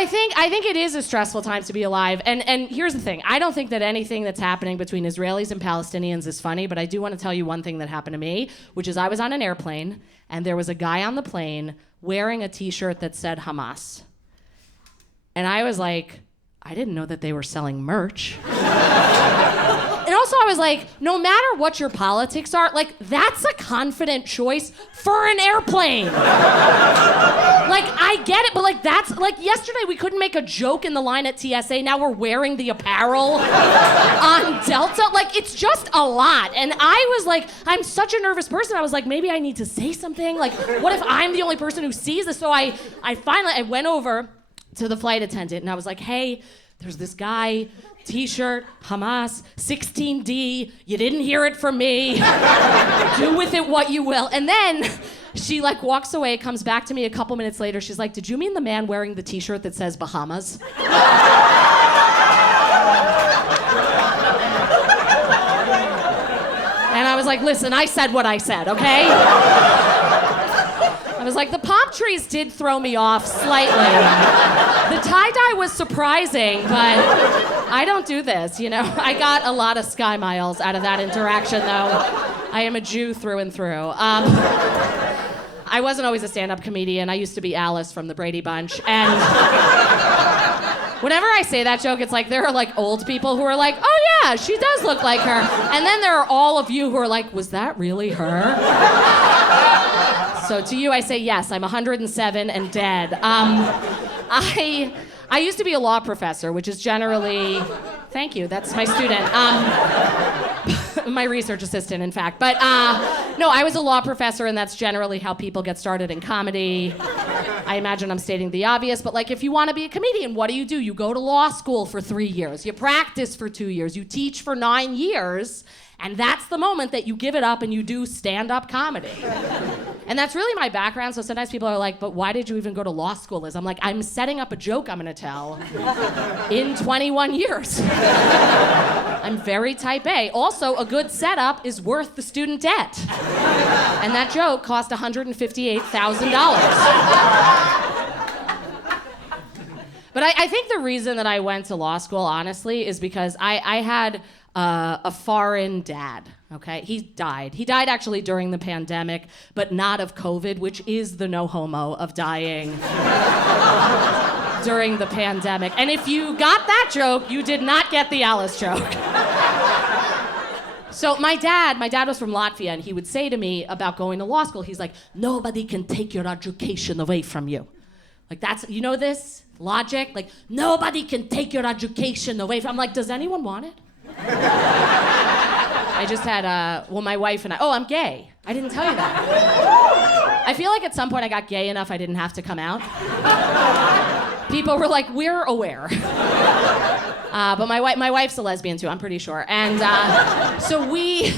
I think it is a stressful time to be alive. And here's the thing. I don't think that anything that's happening between Israelis and Palestinians is funny, but I do want to tell you one thing that happened to me, which is I was on an airplane, and there was a guy on the plane wearing a T-shirt that said Hamas. And I was like, I didn't know that they were selling merch. And also I was like, no matter what your politics are, like, that's a confident choice for an airplane. Like, I get it, but like, that's, like, yesterday we couldn't make a joke in the line at TSA, now we're wearing the apparel on Delta. Like, it's just a lot. And I was like, I'm such a nervous person, I was like, maybe I need to say something. Like, what if I'm the only person who sees this? So I finally went over to the flight attendant and I was like, hey, there's this guy, T-shirt, Hamas, 16D, you didn't hear it from me. Do with it what you will. And then she like walks away, comes back to me a couple minutes later, she's like, did you mean the man wearing the T-shirt that says Bahamas? And I was like, listen, I said what I said, okay? I was like, the palm trees did throw me off slightly. The tie-dye was surprising, but I don't do this, you know? I got a lot of sky miles out of that interaction, though. I am a Jew through and through. I wasn't always a stand-up comedian. I used to be Alice from the Brady Bunch, and whenever I say that joke, it's like there are like old people who are like, oh yeah, she does look like her. And then there are all of you who are like, was that really her? So to you, I say yes, I'm 107 and dead. I used to be a law professor, which is generally, thank you, that's my student. My research assistant, in fact. But no, I was a law professor, and that's generally how people get started in comedy. I imagine I'm stating the obvious, but like if you want to be a comedian, what do? You go to law school for 3 years. You practice for 2 years. You teach for 9 years. And that's the moment that you give it up and you do stand-up comedy. And that's really my background, so sometimes people are like, but why did you even go to law school, Liz? I'm like, I'm setting up a joke I'm gonna tell in 21 years. I'm very type A. Also, a good setup is worth the student debt. And that joke cost $158,000. But I think the reason that I went to law school, honestly, is because I had a foreign dad, okay? He died. He died actually during the pandemic, but not of COVID, which is the no homo of dying during the pandemic. And if you got that joke, you did not get the Alice joke. So my dad was from Latvia, and he would say to me about going to law school, he's like, nobody can take your education away from you. Like, that's, you know this logic? Like, nobody can take your education away from, I'm like, does anyone want it? I just had, my wife and I'm gay. I didn't tell you that. I feel like at some point I got gay enough I didn't have to come out. People were like, we're aware. But my wife's a lesbian too, I'm pretty sure. And so we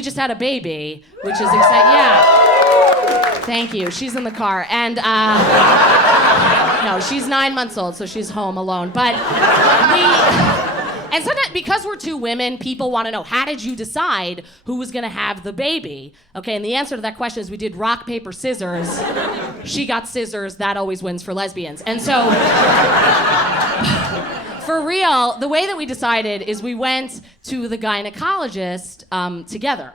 just had a baby, which is exciting. Yeah. Thank you. She's in the car. And no, she's 9 months old, so she's home alone. But and sometimes, because we're two women, people want to know, how did you decide who was going to have the baby? Okay, and the answer to that question is we did rock, paper, scissors. She got scissors. That always wins for lesbians. And so, for real, the way that we decided is we went to the gynecologist together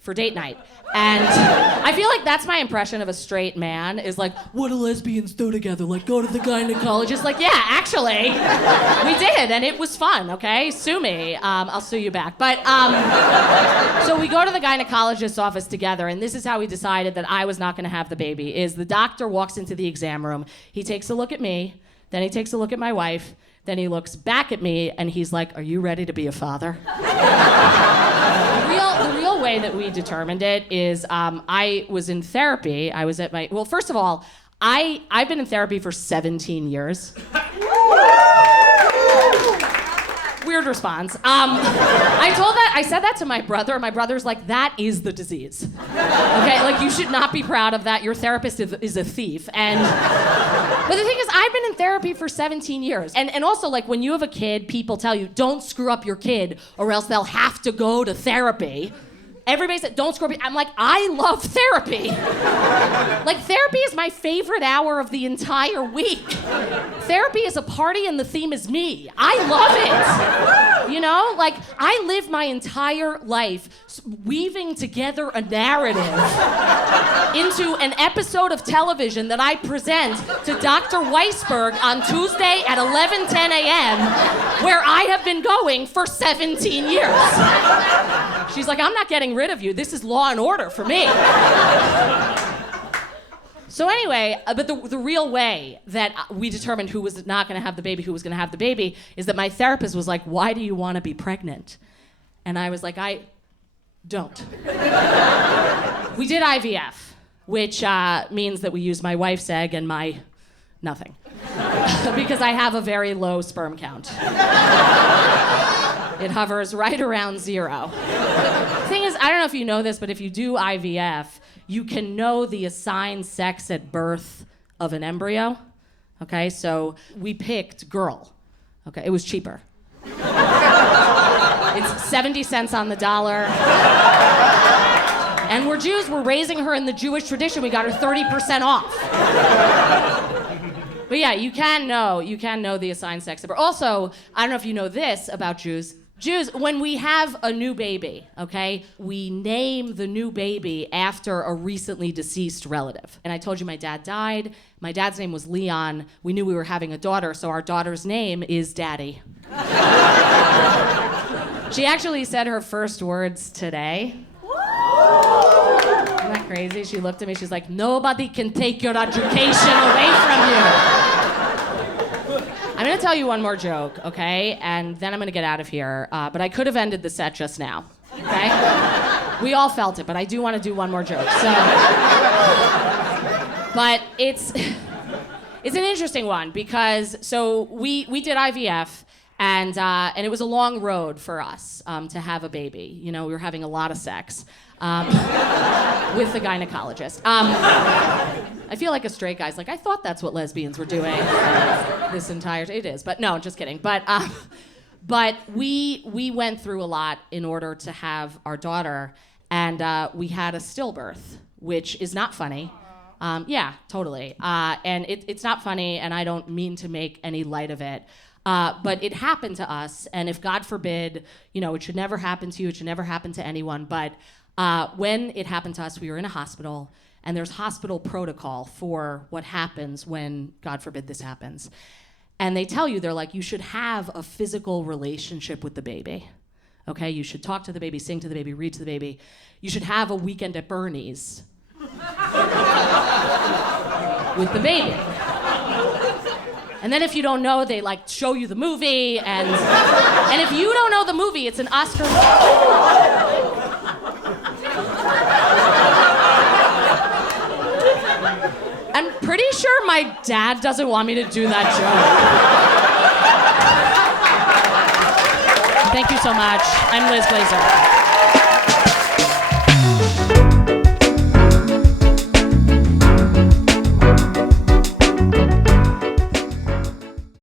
for date night. And I feel like that's my impression of a straight man, is like, what do lesbians do together? Like, go to the gynecologist? Like, yeah, actually, we did, and it was fun, okay? Sue me. I'll sue you back. But, so we go to the gynecologist's office together, and this is how we decided that I was not gonna have the baby, is the doctor walks into the exam room, he takes a look at me, then he takes a look at my wife, then he looks back at me, and he's like, are you ready to be a father? The real way that we determined it is I was in therapy. I was at well, first of all, I've been in therapy for 17 years. Weird response. I said that to my brother, and my brother's like, that is the disease. Okay, like, you should not be proud of that. Your therapist is a thief. But the thing is, I've been in therapy for 17 years. And also, like, when you have a kid, people tell you, don't screw up your kid, or else they'll have to go to therapy. Everybody said, don't scorpion. I'm like, I love therapy. Like, therapy is my favorite hour of the entire week. Therapy is a party and the theme is me. I love it. You know, like, I live my entire life weaving together a narrative into an episode of television that I present to Dr. Weisberg on Tuesday at 11:10 a.m., where I have been going for 17 years. She's like, I'm not getting rid of you. This is Law and Order for me. So anyway, but the real way that we determined who was not going to have the baby, who was going to have the baby, is that my therapist was like, why do you want to be pregnant? And I was like, I don't. We did IVF, which means that we used my wife's egg and my nothing. Because I have a very low sperm count. It hovers right around 0. The thing is, I don't know if you know this, but if you do IVF, you can know the assigned sex at birth of an embryo. Okay, so we picked girl. Okay, it was cheaper. It's 70 cents on the dollar. And we're Jews, we're raising her in the Jewish tradition. We got her 30% off. But yeah, you can know the assigned sex at birth. Also, I don't know if you know this about Jews. Jews, when we have a new baby, okay, we name the new baby after a recently deceased relative. And I told you my dad died. My dad's name was Leon. We knew we were having a daughter, so our daughter's name is Daddy. She actually said her first words today. Isn't that crazy? She looked at me, she's like, nobody can take your education away from you. I'm gonna tell you one more joke, okay? And then I'm gonna get out of here. But I could have ended the set just now, okay? We all felt it, but I do wanna do one more joke. But it's an interesting one because, so we did IVF, and it was a long road for us to have a baby. You know, we were having a lot of sex with the gynecologist. I feel like a straight guy's like, I thought that's what lesbians were doing this entire it is, but no, just kidding. But we went through a lot in order to have our daughter, and we had a stillbirth, which is not funny. Yeah, totally. And it's not funny, and I don't mean to make any light of it. But it happened to us, and if God forbid, you know, it should never happen to you, it should never happen to anyone, but when it happened to us, we were in a hospital, and there's hospital protocol for what happens when, God forbid, this happens. And they tell you, they're like, you should have a physical relationship with the baby. Okay, you should talk to the baby, sing to the baby, read to the baby. You should have a weekend at Bernie's with the baby. And then if you don't know, they like show you the movie, and if you don't know the movie, it's an Oscar. I'm pretty sure my dad doesn't want me to do that joke. Thank you so much. I'm Liz Glazer.